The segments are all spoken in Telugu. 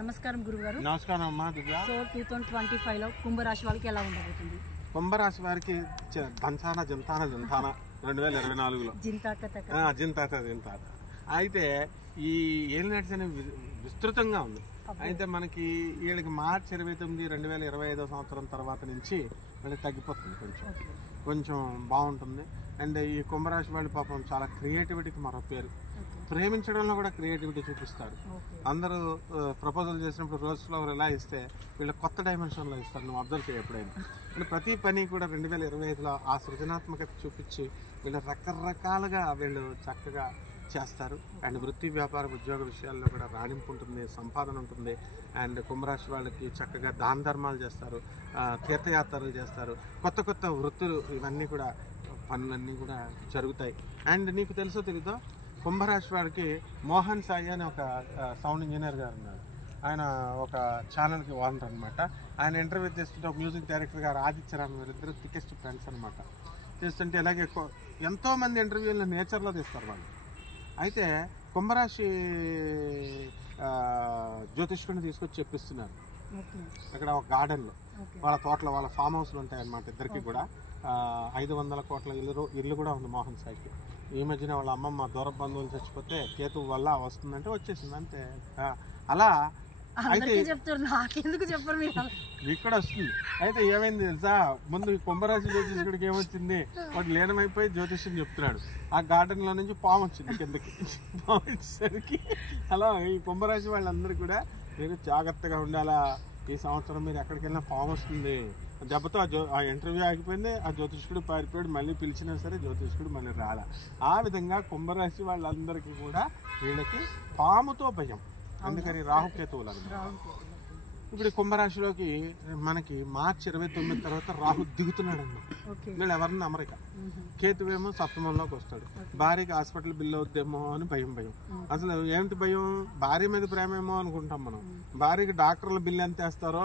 నమస్కారం గురుగారు. నమస్కారం అమ్మా దివ్య. సో 2025 లో కుంభరాశి వాళ్ళకి ఎలా ఉండబోతుంది? కుంభరాశి వారికి దంచాన జింతాన 2024లో జింతాత అయితే ఈ ఏలినాట్స్ అనేవి విస్తృతంగా ఉంది. అయితే మనకి వీళ్ళకి మార్చి 29, 2025 సంవత్సరం తర్వాత నుంచి వీళ్ళకి తగ్గిపోతుంది, కొంచెం బాగుంటుంది. అండ్ ఈ కుంభరాశి వాళ్ళు పాపం చాలా క్రియేటివిటీకి మరో పేరు. ప్రేమించడంలో కూడా క్రియేటివిటీ చూపిస్తారు. అందరూ ప్రపోజల్ చేసినప్పుడు రోజ్ ఫ్లవర్ ఎలా ఇస్తే వీళ్ళు కొత్త డైమెన్షన్లో ఇస్తారు. నువ్వు అబ్జర్వ్ చేయ ఎప్పుడైనా. అంటే ప్రతి పని కూడా 2025లో ఆ సృజనాత్మకత చూపించి వీళ్ళు రకరకాలుగా వీళ్ళు చక్కగా చేస్తారు. అండ్ వృత్తి వ్యాపార ఉద్యోగ విషయాల్లో కూడా రాణింపు ఉంటుంది, సంపాదన ఉంటుంది. అండ్ కుంభరాశి వాళ్ళకి చక్కగా దాన ధర్మాలు చేస్తారు, తీర్థయాత్రలు చేస్తారు, కొత్త కొత్త వృత్తులు ఇవన్నీ కూడా పనులన్నీ కూడా జరుగుతాయి. అండ్ నీకు తెలుసో తెలీదో, కుంభరాశి వాడికి మోహన్ సాయి అని ఒక సౌండ్ ఇంజనీర్ గారు ఉన్నారు. ఆయన ఒక ఛానల్కి ఓనర్ అనమాట. ఆయన ఇంటర్వ్యూ చేస్తుంటే ఒక మ్యూజిక్ డైరెక్టర్ గారు ఆదిత్యరామ్ వీరిద్దరు థికెస్ట్ ఫ్రెండ్స్ అనమాట. చేస్తుంటే ఇలాగే ఎంతోమంది ఇంటర్వ్యూలను నేచర్లో తీస్తారు వాళ్ళు. అయితే కుంభరాశి జ్యోతిష్కుడిని తీసుకొచ్చి చెప్పిస్తున్నారు ఇక్కడ ఒక గార్డెన్లో. వాళ్ళ తోటలో వాళ్ళ ఫామ్ హౌస్లు ఉంటాయి అన్నమాట. ఇద్దరికి కూడా 500 కోట్ల ఇల్లు కూడా ఉంది మోహన్ సాయికి. ఈ మధ్యన వాళ్ళ అమ్మమ్మ దూర బంధువులు చచ్చిపోతే కేతు వల్ల వస్తుందంటే వచ్చేసింది అంతే. అలా అయితే ఇక్కడ వస్తుంది. అయితే ఏమైంది తెలుసా, ముందు కుంభరాశి జ్యోతిష్కుడికి ఏమొచ్చింది, వాడు లీనమైపోయి జ్యోతిష్యం చెప్తున్నాడు. ఆ గార్డెన్ లో నుంచి పాము వచ్చింది కిందకి. పాము వచ్చేసరికి అలా ఈ కుంభరాశి వాళ్ళందరూ కూడా మీరు జాగ్రత్తగా ఉండాలా. ఈ సంవత్సరం మీరు ఎక్కడికి వెళ్ళినా పాము వస్తుంది. దెబ్బతో ఆ ఇంటర్వ్యూ ఆగిపోయింది. ఆ జ్యోతిష్కుడు పారిపోయాడు. మళ్ళీ పిలిచినా సరే జ్యోతిష్కుడు మళ్ళీ రాలా. ఆ విధంగా కుంభరాశి వాళ్ళందరికీ కూడా వీళ్ళకి పాముతో భయం. అందుకని రాహుకేతువులు అన్నమాట. ఇప్పుడు కుంభరాశిలోకి మనకి మార్చి 29 తర్వాత రాహు దిగుతున్నాడు అన్నమాట. వీళ్ళు ఎవరన్నా అమెరికా. కేతువేమో సప్తమంలోకి వస్తాడు. భార్యకి హాస్పిటల్ బిల్లు అవుద్దేమో అని భయం. అసలు ఏమిటి భయం? భార్య మీద ప్రేమేమో అనుకుంటాం మనం. భార్యకి డాక్టర్ల బిల్లు ఎంత వేస్తారో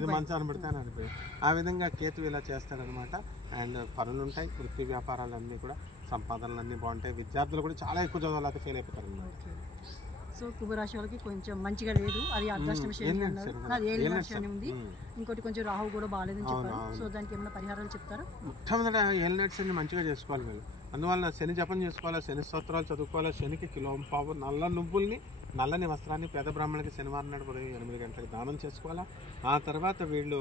ఇది మంచాన్ని పెడితే అని అనిపోయి. ఆ విధంగా కేతు ఇలా చేస్తాడనమాట. అండ్ పనులు ఉంటాయి, వృత్తి వ్యాపారాలన్నీ కూడా, సంపాదనలు అన్నీ బాగుంటాయి. విద్యార్థులు కూడా చాలా ఎక్కువ చదవాలి, ఫెయిల్ అయిపోతారు అన్నమాట. సో కుంభరాశి వాళ్ళకి కొంచెం మంచిగా లేదు, అది అదృష్టం శని అన్నారు, అది ఏలినాటి శని ఉంది. ఇంకోటి కొంచెం రాహు కూడా బాగాలేదని చెప్పారు. సో దానికి ఏమైనా పరిహారాలు చెప్తారా? మొట్టమొదట ఏలినాటి శని మంచిగా చేసుకోవాలి వీళ్ళు. అందువల్ల శని జపం చేసుకోవాలా, శని స్తోత్రాలు చదువుకోవాలా. శనికి కిలోంపావు నల్ల నువ్వుల్ని, నల్లని వస్త్రాన్ని పేద బ్రాహ్మణులకి శనివారం నాడు 8 గంటలకు దానం చేసుకోవాలా. ఆ తర్వాత వీళ్ళు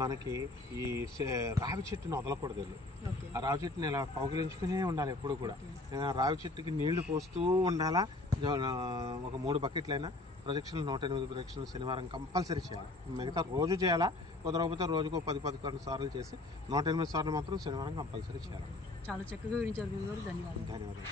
మనకి ఈ రావి చెట్టుని వదలకూడదు. వీళ్ళు ఆ రావి చెట్టుని ఇలా కౌగిలించుకునే ఉండాలి ఎప్పుడు కూడా. రావి చెట్టుకి నీళ్లు పోస్తూ ఉండాలా. ఒక 3 బకెట్లైనా ప్రదక్షిణలు 108 ప్రదక్షిణలు శనివారం కంపల్సరీ చేయాలి. మిగతా రోజు చేయాలా, కుదరకపోతే రోజుకు 10-11 సార్లు చేసి 108 సార్లు మాత్రం శనివారం కంపల్సరీ చేయాలి. చాలా చక్కగా వివరించారు. ధన్యవాదాలు.